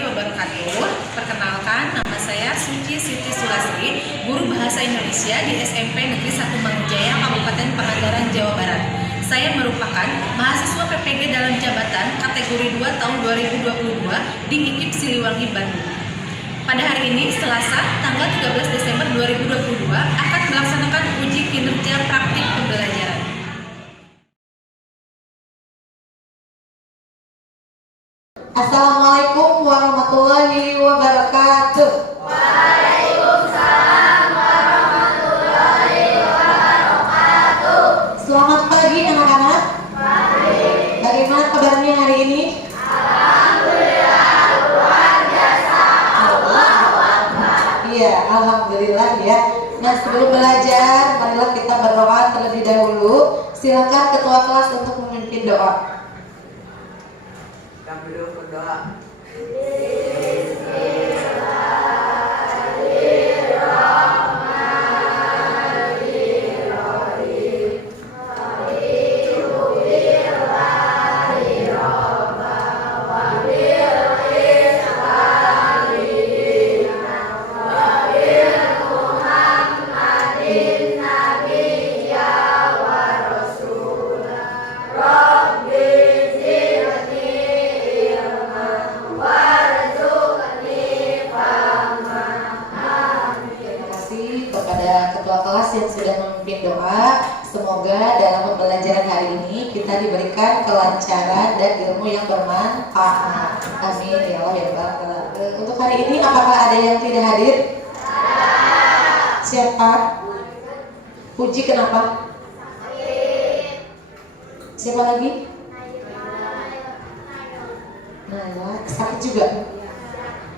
warahmatullahi wabarakatuh. Perkenalkan, nama saya Suci Siti Sulasri, guru Bahasa Indonesia di SMP Negeri 1 Mangunjaya, Kabupaten Pangandaran, Jawa Barat. Saya merupakan mahasiswa PPG dalam jabatan kategori 2 tahun 2022 di IKIP Siliwangi, Bandung. Pada hari ini, Selasa, tanggal 13 Desember 2022, akan melaksanakan uji kinerja praktik pembelajaran. Assalamualaikum warahmatullahi wabarakatuh. Waalaikumsalam warahmatullahi wabarakatuh. Selamat pagi anak-anak. Pagi. Bagaimana kabarnya hari ini? Alhamdulillah luar biasa. Allahu Akbar. Iya, alhamdulillah ya. Nah, sebelum belajar, marilah kita berdoa terlebih dahulu. Silakan ketua kelas untuk memimpin doa. Kami dulu berdoa. Yang sudah memimpin doa, semoga dalam pembelajaran hari ini kita diberikan kelancaran dan ilmu yang bermanfaat. Amin ya Allah ya Rabbal. Untuk hari ini apakah ada yang tidak hadir? Siapa? Puji, kenapa? Siapa lagi? Nah, sakit juga.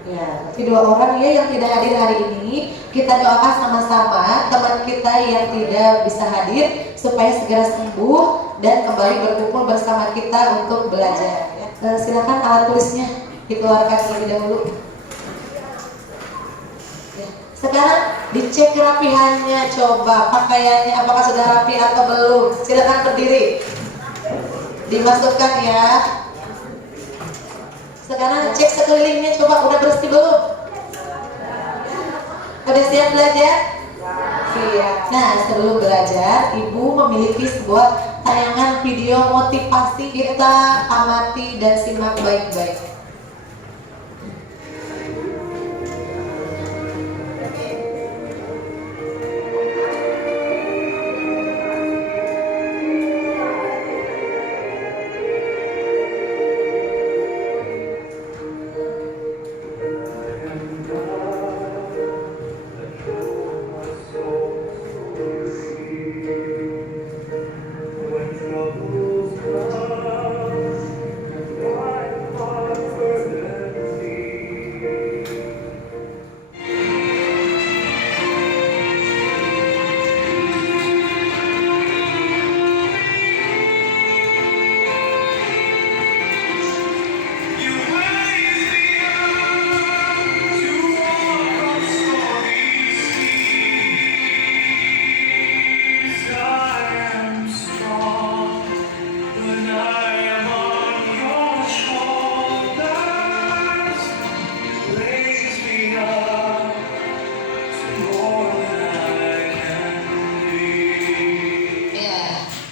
Ya, berarti 2 orang ya yang tidak hadir hari ini. Kita doakan sama-sama teman kita yang tidak bisa hadir supaya segera sembuh dan kembali berkumpul bersama kita untuk belajar. Ya. Silakan alat tulisnya dikeluarkan terlebih dahulu. Ya. Sekarang dicek kerapihannya, coba pakaiannya apakah sudah rapi atau belum. Silakan berdiri. Dimasukkan ya. Sekarang cek sekelilingnya, coba udah bersih belum? Udah siap belajar? Siap. Nah, sebelum belajar, Ibu memiliki sebuah tayangan video motivasi. Kita amati dan simak baik-baik.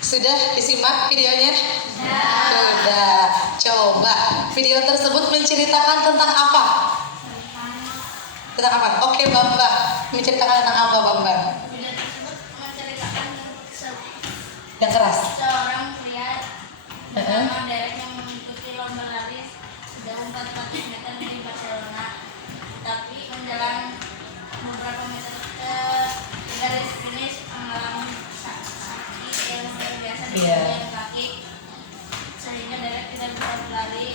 Sudah disimak videonya? Sudah. Coba video tersebut menceritakan tentang apa? Tentang apa? Oke, Bambang. Menceritakan tentang apa, Bambang? Video tersebut menceritakan Yang keras. seorang pria bernama Derek yang mengikuti lomba lari sejauh 400 meter di Barcelona, tapi menjelang beberapa meter ke garis finish mengalami sakit yang luar biasa di bagian kaki, sehingga Derek tidak bisa berlari.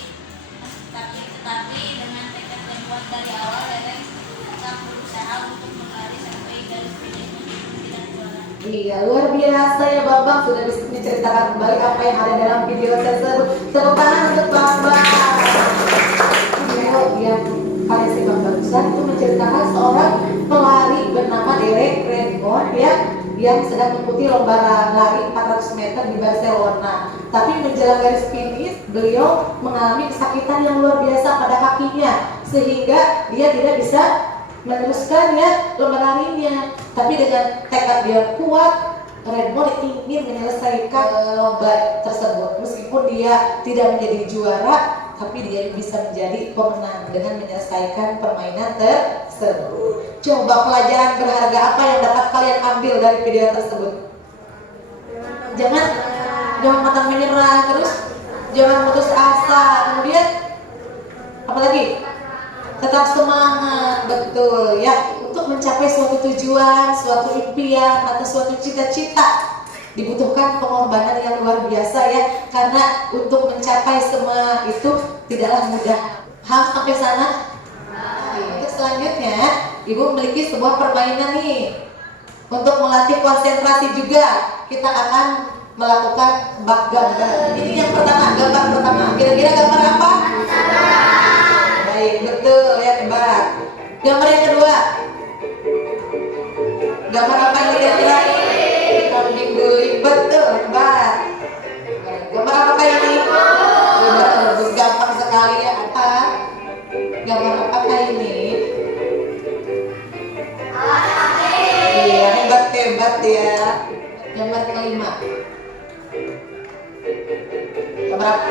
Tetapi dengan tekad yang kuat dari awal, Derek tetap berusaha untuk berlari sampai garis finish meskipun tidak juara. Iya, luar biasa ya Bambang, sudah bisa menceritakan kembali apa yang ada dalam video tersebut. Tepuk tangan untuk Bambang. Video yang paling simak barusan itu menceritakan seorang pelari bernama Derek Redmond ya, yang sedang mengikuti lomba lari 400 meter di Barcelona. Tapi menjelang garis finish, beliau mengalami kesakitan yang luar biasa pada kakinya, sehingga dia tidak bisa meneruskan ya lomba larinya. Tapi dengan tekad dia kuat, Redmond ingin menyelesaikan lomba tersebut. Meskipun dia tidak menjadi juara, tapi dia bisa menjadi pemenang dengan menyelesaikan permainan tersebut. Coba pelajaran berharga apa yang dapat kalian ambil dari video tersebut? Jangan pantang menyerah, terus jangan putus asa. Kemudian apa lagi? Tetap semangat, betul ya. Untuk mencapai suatu tujuan, suatu impian atau suatu cita-cita dibutuhkan pengorbanan yang luar biasa ya. Karena untuk mencapai semua itu tidaklah mudah. Sampai sana? Untuk selanjutnya, Ibu memiliki sebuah permainan nih. Untuk melatih konsentrasi juga, kita akan melakukan bak gambar. Ini yang pertama, gambar pertama. Kira-kira gambar apa? Baik, betul ya, tebak. Gambar yang kedua. Gambar apa yang kira-kira? Kambing guling, betul, tebak. Gambar apa ini? Betul, gampang sekali ya. Apa? Gambar apa ini? Iya, hebat ya. Gambar kelima. Gambar apa?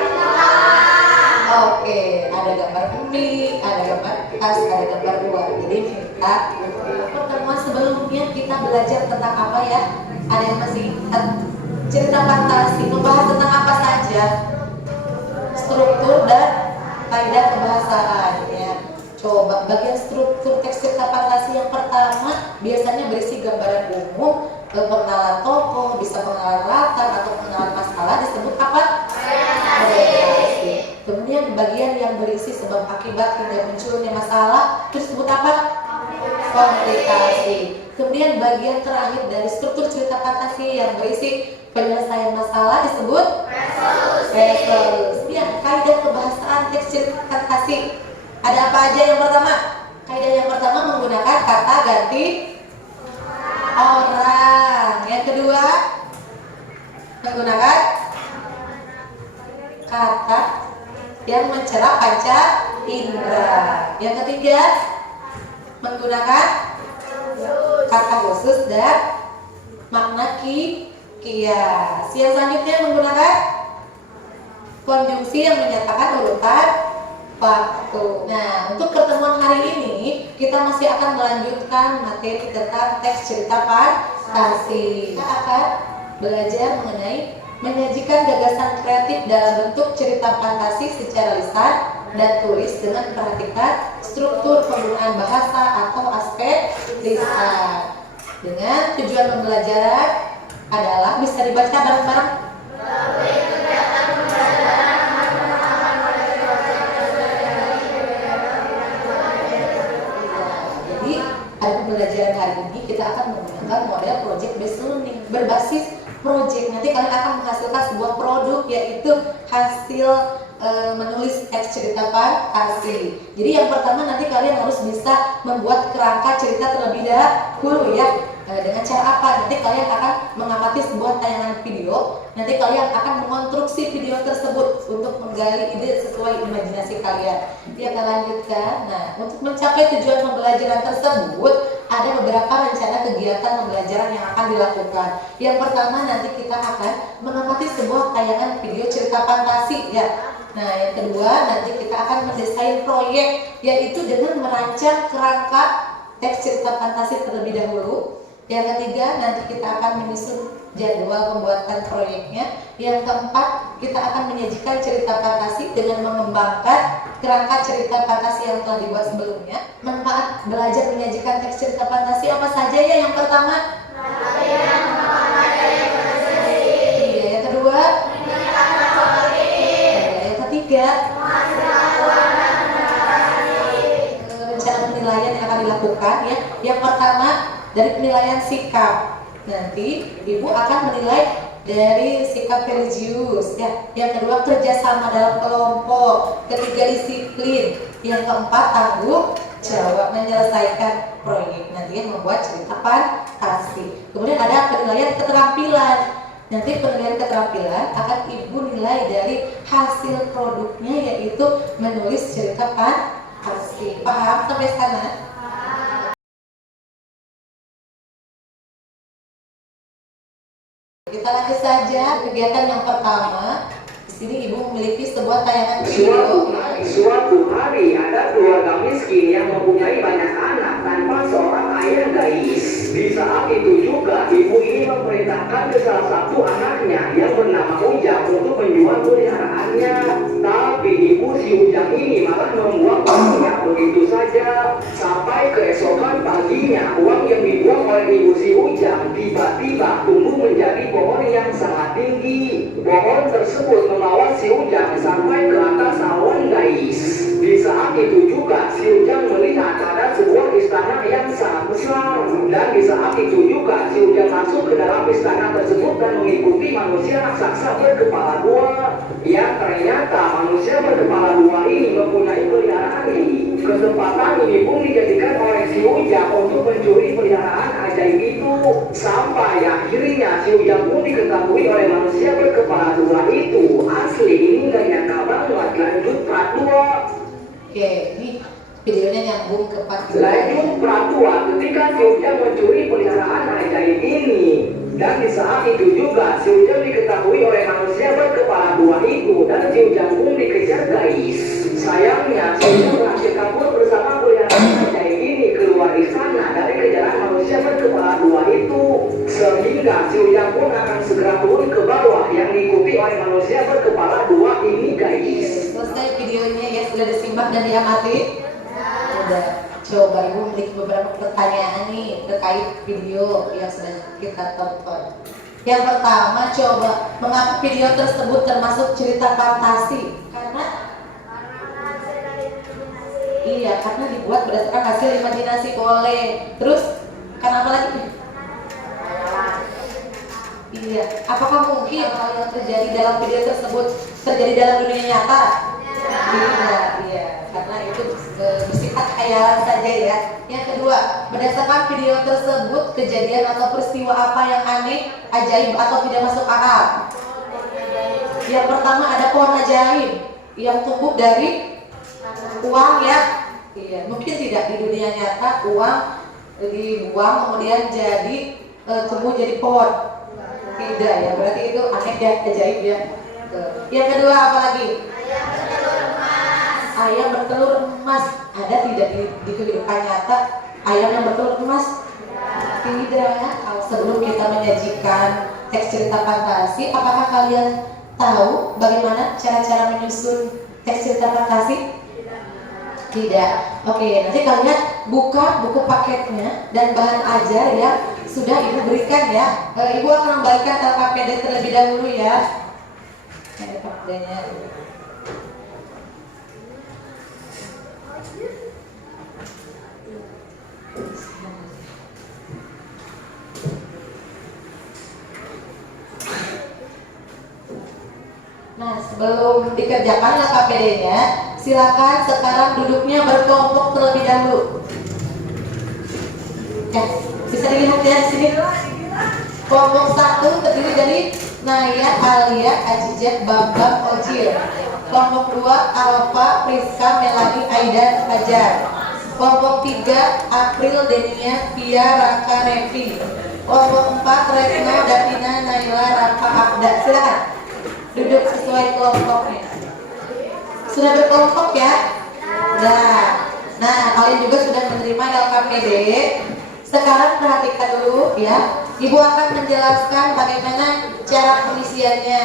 Oke, ada gambar bumi, ada gambar tas, ada gambar buah. Jadi minta pertemuan sebelumnya kita belajar tentang apa ya? Ada yang masih ingat? Cerita fantasi membahas tentang apa saja? Struktur dan kaidah kebahasaan ya. Coba bagian struktur teks cerita fantasi yang pertama biasanya berisi gambaran umum, pengenalan tokoh, bisa pengenalan latar atau pengenalan masalah, disebut apa? Orientasi. Kemudian bagian yang berisi sebab akibat hingga munculnya masalah itu disebut apa? Komplikasi. Kemudian bagian terakhir dari struktur cerita fantasi yang berisi penyelesaian masalah disebut resolusi. Ya, kaidah kebahasaan teks cerita fantasi. Ada apa aja yang pertama? Kaidah yang pertama menggunakan kata ganti orang. Yang kedua menggunakan kata yang mencerah panca indera. Yang ketiga menggunakan kata khusus dan makna kias. Yang selanjutnya menggunakan konjungsi yang menyatakan urutan waktu. Nah, untuk pertemuan hari ini kita masih akan melanjutkan materi tentang teks cerita fantasi. Kita akan belajar mengenai menyajikan gagasan kreatif dalam bentuk cerita fantasi secara lisan dan tulis dengan memperhatikan struktur penggunaan bahasa atau aspek lisan. Dengan tujuan pembelajaran adalah bisa dibaca bareng-bareng. Pada pembelajaran hari ini kita akan menggunakan model project based learning berbasis project. Nanti kalian akan menghasilkan sebuah produk, yaitu hasil menulis teks cerita fantasi. Jadi yang pertama nanti kalian harus bisa membuat kerangka cerita terlebih dahulu ya. Dengan cara apa? Nanti kalian akan mengamati sebuah tayangan video. Nanti kalian akan mengonstruksi video tersebut untuk menggali ide sesuai imajinasi kalian. Dia akan lanjutkan. Nah, untuk mencapai tujuan pembelajaran tersebut, ada beberapa rencana kegiatan pembelajaran yang akan dilakukan. Yang pertama nanti kita akan mengamati sebuah tayangan video cerita fantasi ya. Nah, yang kedua nanti kita akan mendesain proyek, yaitu dengan merancang kerangka teks cerita fantasi terlebih dahulu. Yang ketiga nanti kita akan menyusun jadwal pembuatan proyeknya. Yang keempat kita akan menyajikan cerita fantasi dengan mengembangkan kerangka cerita fantasi yang telah dibuat sebelumnya. Manfaat belajar menyajikan teks cerita fantasi apa saja ya? Yang pertama, iya. Yang kedua, yang ketiga, rencana penilaian yang akan dilakukan ya. Yang pertama dari penilaian sikap. Nanti ibu akan menilai dari sikap religius ya. Yang kedua kerjasama dalam kelompok. Ketiga disiplin. Yang keempat tanggung jawab menyelesaikan proyek. Nanti yang membuat cerita fantasi. Kemudian ada penilaian keterampilan. Nanti penilaian keterampilan akan ibu nilai dari hasil produknya, yaitu menulis cerita fantasi. Oke, paham sampai sana? Kita lanjut saja kegiatan yang pertama. Di sini ibu memiliki sebuah tayangan video. Suatu hari ada keluarga miskin yang mempunyai banyak anak tanpa seorang ayah, guys. Di saat itu juga ibu ini memerintahkan ke salah satu anaknya yang bernama Ujang untuk menjual peliharaannya. Tapi ibu si Ujang ini malah membuang uangnya begitu saja. Sampai keesokan paginya uang yang dibuang oleh ibu si Ujang tiba-tiba tumbuh menjadi pohon yang sangat tinggi. Pohon tersebut membawa si Ujang sampai ke atas awan, guys. Di saat itu juga si Ujang melihat ada sebuah istana yang sangat besar. Dan di saat itu juga si Ujang masuk ke dalam istana tersebut dan mengikuti manusia raksasa berkepala dua. Yang ternyata manusia berkepala dua ini mempunyai peliharaan ini. Kesempatan ini pun dijadikan oleh si Ujang untuk mencuri peliharaan ajaib itu. Sampai akhirnya si Ujang pun diketahui oleh manusia berkepala dua itu. Asli ini gak nyangka banget. Lanjut part 2. Oke, ini videonya nyambung ke part 2. Lanjut part 2 ketika si Ujang mencuri peliharaan ajaib ini. Dan di saat itu juga si Ujang diketahui oleh manusia berkepala dua itu. Dan si Ujang pun dikejar, guys. Sayangnya si Ujang berhasil kabur bersama peliharaan ajaib ini keluar istana dari kejaran manusia berkepala dua itu. Sehingga si Ujang pun akan segera turun ke bawah yang diikuti oleh manusia berkepala dua ini, guys. Selesai videonya ya, sudah disimak dan diamati? Udah. Coba ibu memiliki beberapa pertanyaan nih terkait video yang sudah kita tonton. Yang pertama, coba mengapa video tersebut termasuk cerita fantasi? Karena dibuat berdasarkan hasil imajinasi. Boleh. Terus kenapa lagi? Iya. Apakah mungkin hal yang terjadi dalam video tersebut terjadi dalam dunia nyata? Iya. Karena itu bersifat khayalan saja ya. Yang kedua, berdasarkan video tersebut kejadian atau peristiwa apa yang aneh, ajaib atau tidak masuk akal? Yang pertama ada pohon ajaib yang tumbuh dari uang ya. Iya, mungkin tidak di dunia nyata uang dibuang kemudian jadi tumbuh jadi pohon. Tidak ya, berarti itu aneh ya, ajaib ya. Yang kedua apa lagi? Ayam bertelur emas. Ada tidak di kehidupan nyata ayam yang bertelur emas? Tidak ya. Sebelum kita menyajikan teks cerita fantasi, apakah kalian tahu bagaimana cara-cara menyusun teks cerita fantasi? Tidak. Oke, nanti kalian buka buku paketnya dan bahan ajar yang sudah ibu berikan ya. Ibu akan membagikan LKPD terlebih dahulu ya. Ada paketnya. Nah, sebelum dikerjakan LKPD-nya, silakan sekarang duduknya berkelompok terlebih dahulu. Ya, bisa dilihat ya di sini. Kelompok 1 terdiri dari Naya, Alia, Ajijat, Bambang, Ojil. Kelompok 2 Alfa, Priska, Melani, Aida, Fajar. Kelompok 3 April, Denia, Pia, Raka, Revi. Kelompok 4 Retno, Davina, Naila, Rafa, Abda. Silakan duduk sesuai kelompoknya. Sudah berkelompok ya? Nah, kalian juga sudah menerima LKPD. Sekarang perhatikan dulu ya. Ibu akan menjelaskan bagaimana cara pengisiannya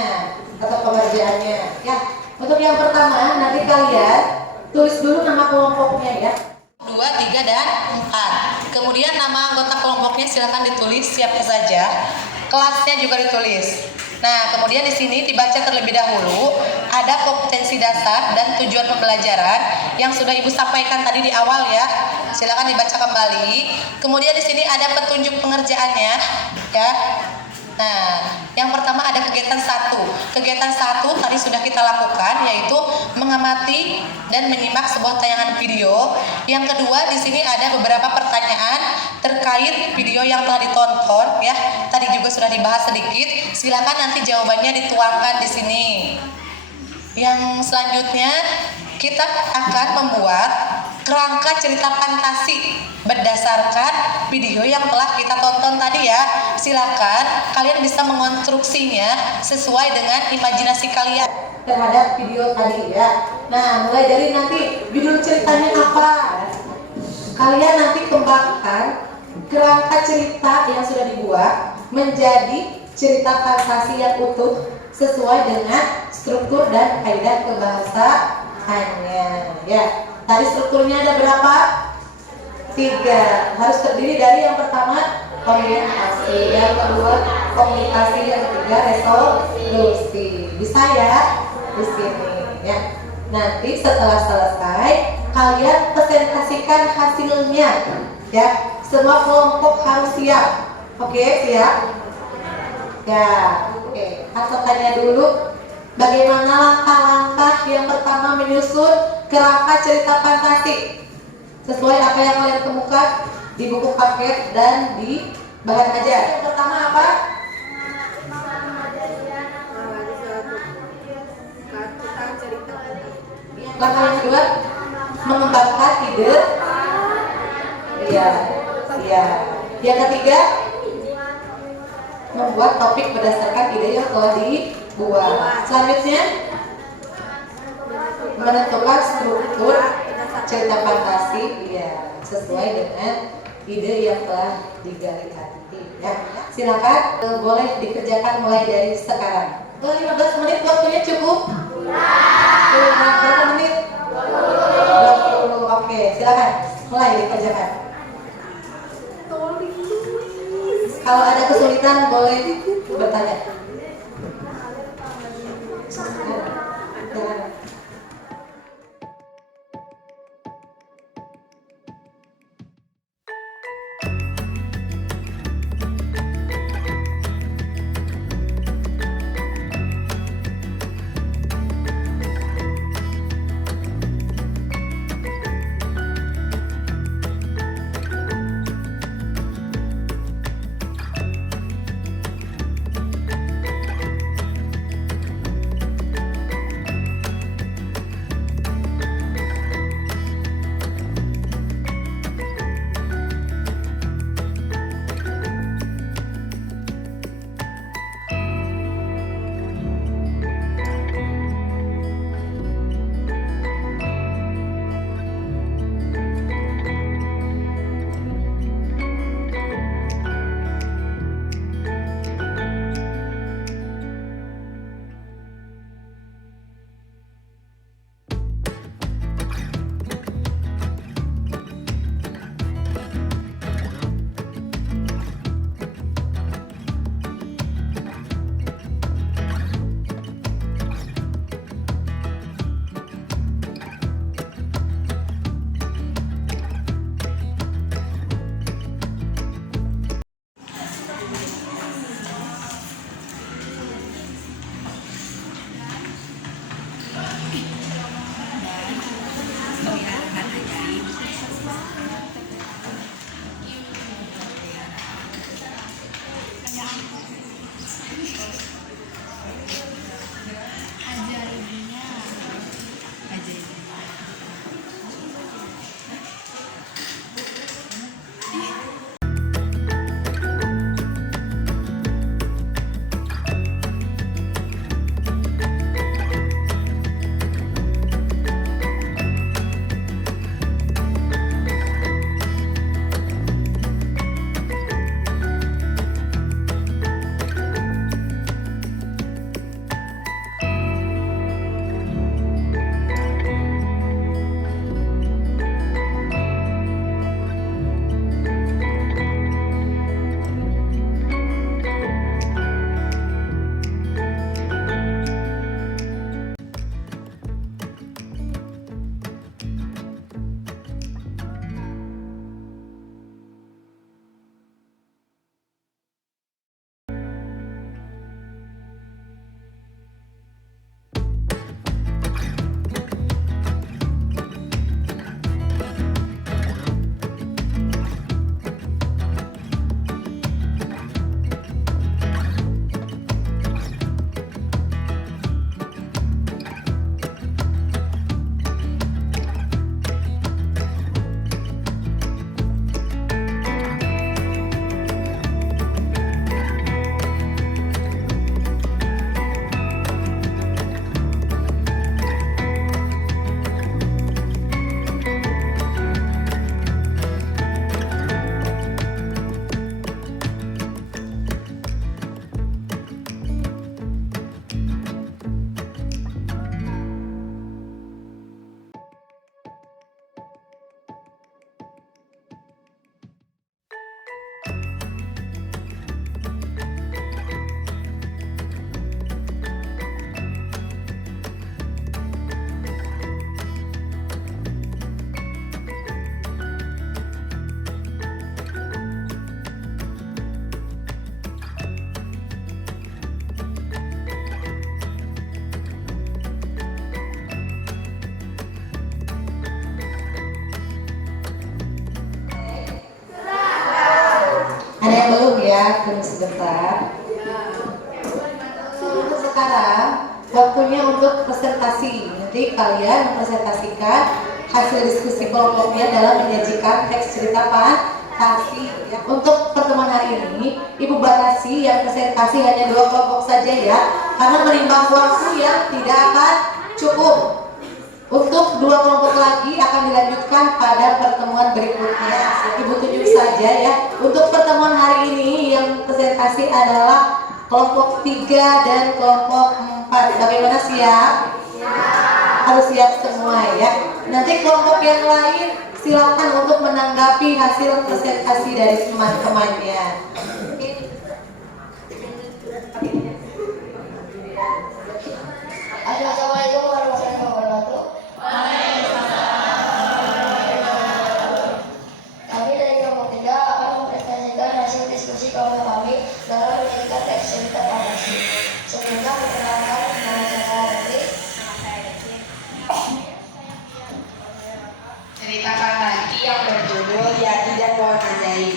atau pengerjaannya. Ya, untuk yang pertama nanti kalian tulis dulu nama kelompoknya ya. 2, 3, dan 4. Kemudian nama anggota kelompoknya silakan ditulis siapa saja. Kelasnya juga ditulis. Nah, kemudian di sini dibaca terlebih dahulu ada kompetensi dasar dan tujuan pembelajaran yang sudah Ibu sampaikan tadi di awal ya. Silakan dibaca kembali. Kemudian di sini ada petunjuk pengerjaannya ya. Nah, yang pertama ada kegiatan 1. Kegiatan 1 tadi sudah kita lakukan yaitu mengamati dan menyimak sebuah tayangan video. Yang kedua di sini ada beberapa pertanyaan terkait video yang telah ditonton ya. Tadi juga sudah dibahas sedikit. Silakan nanti jawabannya dituangkan di sini. Yang selanjutnya kita akan membuat kerangka cerita fantasi berdasarkan video yang telah kita tonton tadi ya. Silakan kalian bisa mengonstruksinya sesuai dengan imajinasi kalian terhadap video tadi ya. Nah, mulai dari nanti judul ceritanya apa, kalian nanti kembangkan kerangka cerita yang sudah dibuat menjadi cerita fantasi yang utuh sesuai dengan struktur dan kaidah kebahasaannya ya. Tadi strukturnya ada berapa? 3. Harus terdiri dari yang pertama komunikasi, yang kedua komunikasi, yang ketiga resolusi. Bisa ya di sini ya. Nanti setelah selesai kalian presentasikan hasilnya ya. Semua kelompok harus siap. Oke, siap? Ya, oke. Atau tanya dulu, bagaimana langkah-langkah yang pertama menyusun kerangka cerita fantasi sesuai apa yang kalian temukan di buku paket dan di bahan ajar. Yang pertama apa? Langkah yang kedua, mengembangkan ide. Iya, iya. Yang ketiga, membuat topik berdasarkan ide yang telah dibuat. Selanjutnya, menentukan struktur cerita fantasi ya sesuai dengan ide yang telah digali tadi ya. Silakan boleh dikerjakan mulai dari sekarang. 15 menit waktunya cukup? Berapa menit? 20. Oke, silakan mulai dikerjakan. Kalau ada kesulitan boleh bertanya. Ada yang belum ya? Tunggu sebentar. Untuk sekarang waktunya untuk presentasi. Nanti kalian mempresentasikan hasil diskusi kelompoknya dalam menyajikan teks cerita fantasi. Ya. Untuk pertemuan hari ini, Ibu batasi yang presentasi hanya 2 kelompok saja ya, karena menimbang waktu yang tidak akan cukup. Untuk 2 kelompok lagi akan dilanjutkan pada pertemuan berikutnya. Ibu tunjuk saja ya. Untuk pertemuan hari ini yang presentasi adalah kelompok 3 dan kelompok 4. Bagaimana, siap? Harus siap semua ya. Nanti kelompok yang lain silakan untuk menanggapi hasil presentasi dari teman-temannya. Assalamualaikum warahmatullahi wabarakatuh. Kami dari kelompok 3 akan mempresentasikan hasil diskusi kelompok kami dalam menyajikan teks cerita fantasi. Sebelumnya perkenalkan nama saya Devi. Cerita fantasi yang berjudul Yati dan Pohon Ajaib.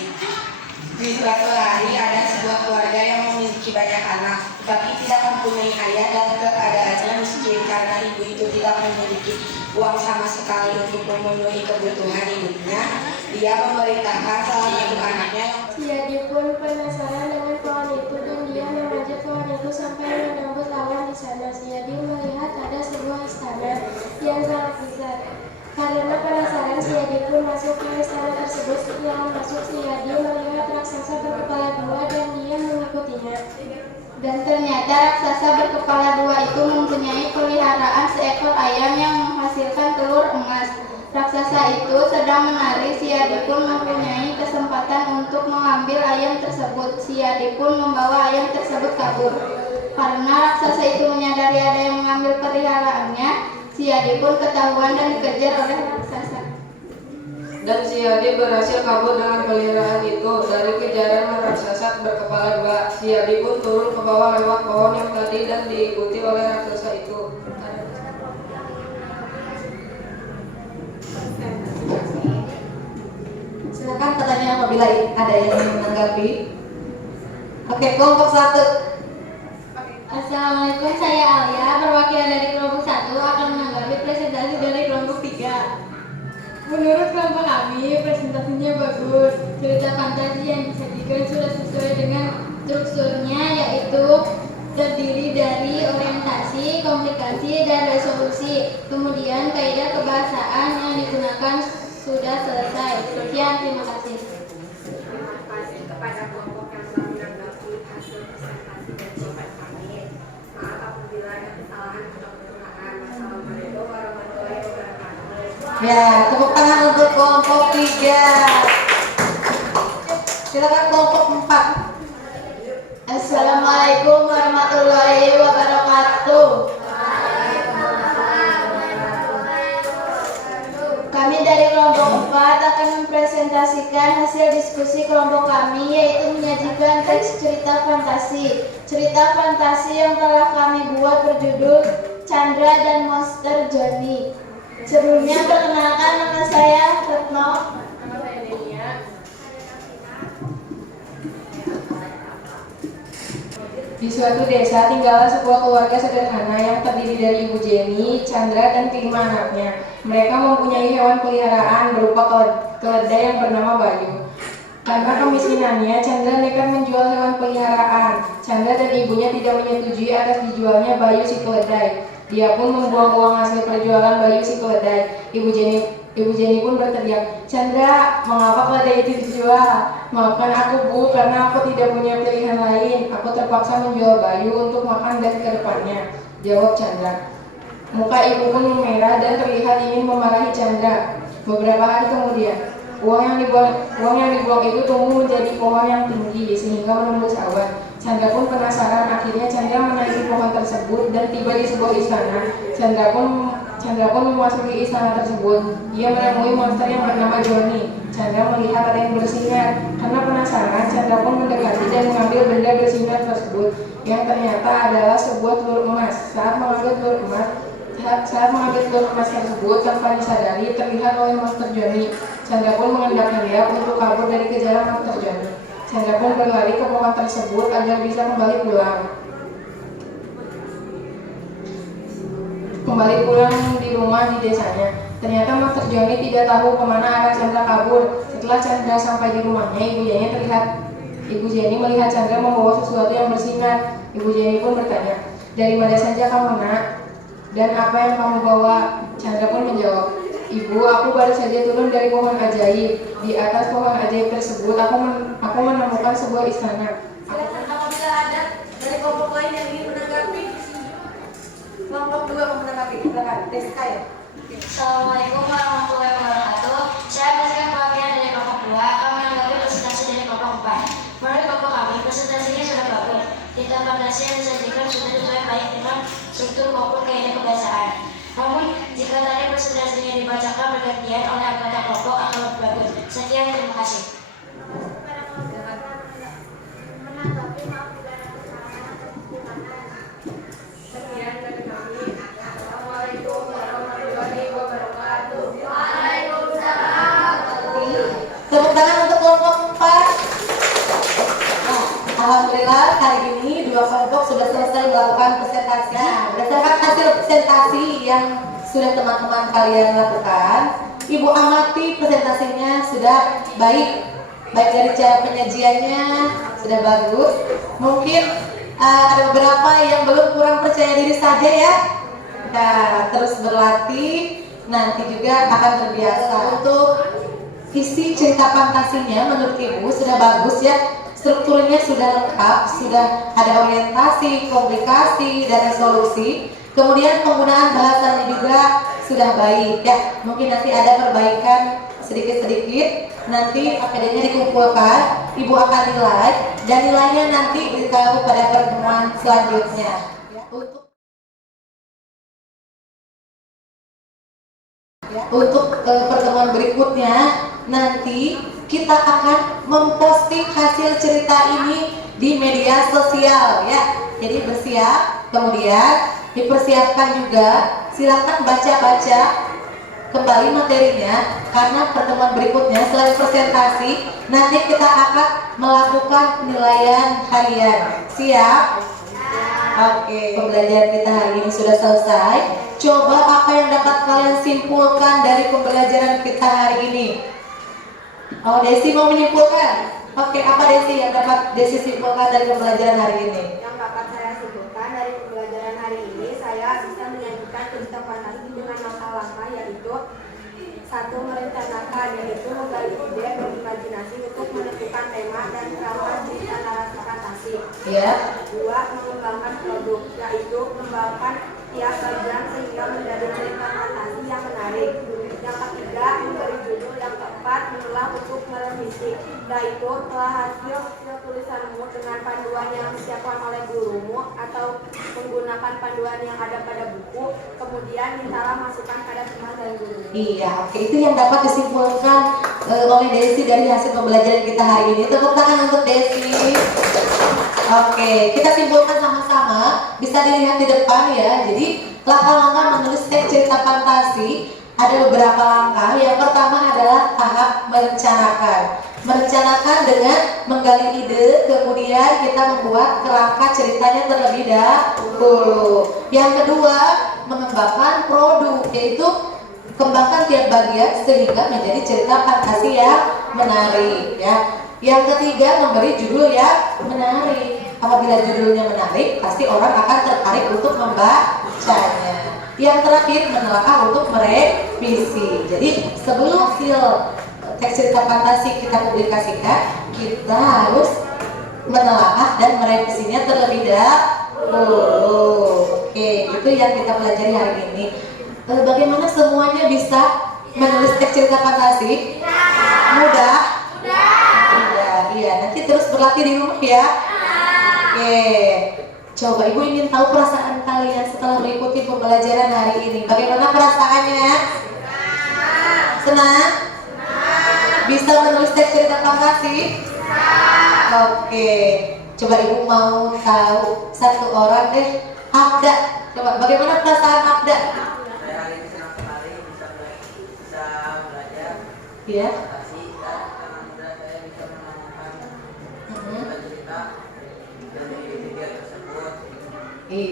Di suatu hari ada sebuah keluarga yang memiliki banyak anak, tetapi tidak mempunyai ayah dan keadaannya miskin karena ibu itu tidak memiliki uang sama sekali untuk memenuhi kebutuhan hidupnya. Dia memerintahkan salah satu anaknya yang Dia pun penasaran dengan pohon itu dan dia memanjat pohon itu sampai menembus awan di sana. Dia melihat ada sebuah istana yang sangat besar. Karena penasaran, Siyadi pun masuk ke istana tersebut. Setelah masuk, Siyadi melihat raksasa berkepala 2 dan dia mengikutinya. Dan ternyata raksasa berkepala 2 itu mempunyai peliharaan seekor ayam yang menghasilkan telur emas. Raksasa itu sedang menari. Siyadi pun mempunyai kesempatan untuk mengambil ayam tersebut. Siyadi pun membawa ayam tersebut kabur. Karena raksasa itu menyadari ada yang mengambil peliharaannya, Siyadi pun ketahuan dan dikejar oleh raksasa. Dan Siyadi berhasil kabur dengan peliharaan itu. Dari kejaran raksasa berkepala 2, Siyadi pun turun ke bawah lewat pohon yang tadi dan diikuti oleh raksasa itu. Silakan pertanyaan apabila ada yang ingin menanggapi. Oke, kelompok 1. Assalamualaikum, saya Alia, perwakilan dari kelompok 1 akan menanggapi presentasi dari kelompok 3. Menurut kelompok kami, presentasinya bagus. Cerita fantasi yang disajikan sudah sesuai dengan strukturnya, yaitu terdiri dari orientasi, komplikasi, dan resolusi. Kemudian kaidah kebahasaan yang digunakan sudah selesai. Sekian, terima kasih. Terima kasih kepada kelompok yang telah menanggapi hasil presentasi dan jawaban kami. Maaf apabila ada kesalahan atau kekurangan. Wassalamualaikum warahmatullahi wabarakatuh. Ya, tepuk tangan untuk kelompok 3. Silakan kelompok 4. Assalamualaikum warahmatullahi wabarakatuh. Kami dari kelompok 4 akan mempresentasikan hasil diskusi kelompok kami, yaitu menyajikan teks cerita fantasi. Cerita fantasi yang telah kami buat berjudul Chandra dan Monster Johnny. Sebelumnya perkenalkan, nama saya Retno. Nama saya Denia. Di suatu desa tinggallah sebuah keluarga sederhana yang terdiri dari Ibu Jenny, Chandra, dan 5 anaknya. Mereka mempunyai hewan peliharaan berupa keledai yang bernama Bayu. Karena kemiskinannya, Chandra nekat menjual hewan peliharaan. Chandra dan ibunya tidak menyetujui atas dijualnya Bayu si keledai. Dia pun membuang uang hasil perjualan Bayu si keledai. Ibu Jenny pun berteriak, "Chandra, mengapa keledai itu dijual? Maafkan aku, Bu, karena aku tidak punya pilihan lain. Aku terpaksa menjual Bayu untuk makan dan ke depannya," jawab Chandra. Muka ibu pun memerah dan terlihat ingin memarahi Chandra. Beberapa hari kemudian, uang yang dibuang itu tumbuh menjadi pohon yang tinggi sehingga menembus awan. Chandra pun penasaran. Akhirnya Chandra menaiki pohon tersebut dan tiba di sebuah istana. Chandra pun memasuki istana tersebut. Dia menemui monster yang bernama Johnny. Chandra melihat ada yang bersinar. Karena penasaran, Chandra pun mendekati dan mengambil benda bersinar tersebut, yang ternyata adalah sebuah telur emas. Saat mengambil telur emas tersebut, tanpa disadari terlihat oleh monster Johnny. Chandra pun mengendap-endap untuk kabur dari kejaran monster Johnny. Chandra pun berlari ke pohon tersebut agar bisa kembali pulang. Kembali pulang di rumah di desanya. Ternyata Master Johnny tidak tahu kemana arah Chandra kabur. Setelah Chandra sampai di rumahnya, Ibu Jenny melihat Chandra membawa sesuatu yang bersinar. Ibu Jenny pun bertanya, "Dari mana saja kamu, Nak? Dan apa yang kamu bawa?" Chandra pun menjawab, "Ibu, aku baru saja turun dari pohon ajaib. Di atas pohon ajaib tersebut, aku menemukan sebuah istana." Silakan apabila ada dari kelompok lain yang ingin menanggapi. Kelompok 2 mau menanggapi. Silakan, Deska ya. Assalamualaikum warahmatullahi wabarakatuh. Saya berdasarkan perwakilan dari kelompok 2 akan menanggapi presentasi dari kelompok 4. Menurut kelompok kami, presentasinya sudah bagus. Interpretasi yang disajikan sudah sesuai baik dengan struktur maupun kaidah kebahasaan. Namun, jika tadi presentasinya dibacakan bergantian oleh anggota kelompok akan lebih bagus. Sekian, terima kasih. Menanggapi maaf bila ada kesalahan atau kekurangan. Sekian dari kami. Assalamualaikum warahmatullahi wabarakatuh. Waalaikumsalam. Tepuk tangan untuk kelompok 4. Nah, alhamdulillah hari ini 2 kelompok sudah selesai melakukan presentasi. Nah, berdasarkan hasil presentasi yang sudah teman-teman kalian lakukan, Ibu amati presentasinya sudah baik dari cara penyajiannya sudah bagus. Mungkin ada beberapa yang belum kurang percaya diri saja ya. Nah, terus berlatih, nanti juga akan terbiasa. Untuk isi cerita fantasinya menurut Ibu sudah bagus ya. Strukturnya sudah lengkap, sudah ada orientasi, komplikasi, dan resolusi. Kemudian penggunaan bahasanya juga sudah baik ya. Mungkin nanti ada perbaikan sedikit-sedikit. Nanti APD-nya dikumpulkan, Ibu akan nilai, dan nilainya nanti ditaruh pada pertemuan selanjutnya. Untuk pertemuan berikutnya nanti kita akan memposting hasil cerita ini di media sosial ya. Jadi bersiap, kemudian dipersiapkan juga. Silakan baca-baca kembali materinya, karena pertemuan berikutnya selain presentasi nanti kita akan melakukan penilaian harian. Siap? Oke, pembelajaran kita hari ini sudah selesai. Coba apa yang dapat kalian simpulkan dari pembelajaran kita hari ini? Oh, Desi mau menyimpulkan? Oke, apa Desi yang dapat Desi simpulkan dari pembelajaran hari ini? Yang dapat saya simpulkan dari pembelajaran hari ini, saya bisa menyanyikan cerita fantasi dengan langkah-langkah, yaitu 1. Merencanakan, yaitu menggali ide dan imajinasi untuk menentukan tema dan drama cerita narasi fantasi. Ya. 2. Mengembangkan produk, yaitu mengembangkan tiap bagian sehingga menjadi cerita fantasi yang menarik. Yang ketiga, memberi judul. Yang keempat, mengolah untuk merevisi, yaitu telah hasil tulisanmu dengan panduan yang disiapkan oleh gurumu atau menggunakan panduan yang ada pada buku, kemudian mintalah masukan pada teman dan guru. Iya, oke, itu yang dapat disimpulkan oleh Desi dari hasil pembelajaran kita hari ini. Tepuk tangan untuk Desi. Oke, kita simpulkan sama-sama. Bisa dilihat di depan ya. Jadi langkah-langkah menulis teks cerita fantasi ada beberapa langkah. Yang pertama adalah tahap merencanakan. Merencanakan dengan menggali ide, kemudian kita membuat kerangka ceritanya terlebih dahulu. Yang kedua, mengembangkan produk, yaitu kembangkan tiap bagian sehingga menjadi cerita fantasi yang menarik ya. Yang ketiga, memberi judul yang menarik. Apabila judulnya menarik, pasti orang akan tertarik untuk membacanya. Yang terakhir, menelaah untuk merevisi. Jadi sebelum hasil teks cerita fantasi kita publikasikan, kita harus menelaah dan merevisinya terlebih dahulu. Oke, itu yang kita pelajari hari ini. Bagaimana semuanya bisa menulis teks cerita fantasi? Mudah? Mudah. Iya, nanti terus berlatih di rumah ya. Oke. Coba Ibu ingin tahu perasaan kalian setelah mengikuti pembelajaran hari ini. Bagaimana perasaannya? Senang? Bisa menulis teks cerita fantasi? Oke. Coba Ibu mau tahu satu orang deh. Abda. Coba bagaimana perasaan Abda? Saya hari ini senang sekali bisa belajar Iya. fantasi dan dengan mudah saya bisa menanyakan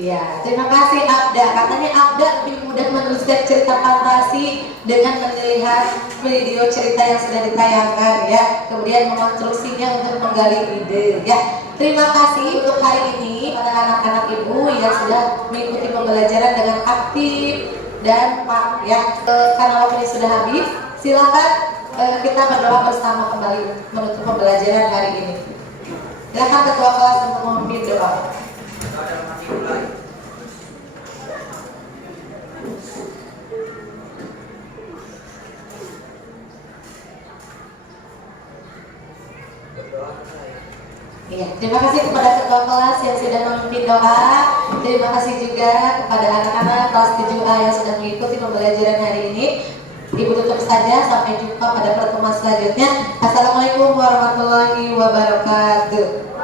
Ya, terima kasih Abda. Katanya Abda lebih mudah menuliskan cerita fantasi dengan melihat video cerita yang sudah ditayangkan ya. Kemudian mengonstruksinya untuk menggali ide ya. Terima kasih untuk hari ini pada anak-anak ibu yang sudah mengikuti pembelajaran dengan aktif dan pak ya. Karena waktu ini sudah habis, silakan kita berdoa bersama kembali menutup pembelajaran hari ini. Silakan ketua kelas untuk memimpin doa. Doa dalam hati mulai. Berdoa selesai. Iya, terima kasih kepada ketua kelas yang sudah memimpin doa. Terima kasih juga kepada anak-anak kelas 7A yang sudah mengikuti pembelajaran hari ini. Ibu tutup saja, sampai jumpa pada pertemuan selanjutnya. Assalamualaikum warahmatullahi wabarakatuh.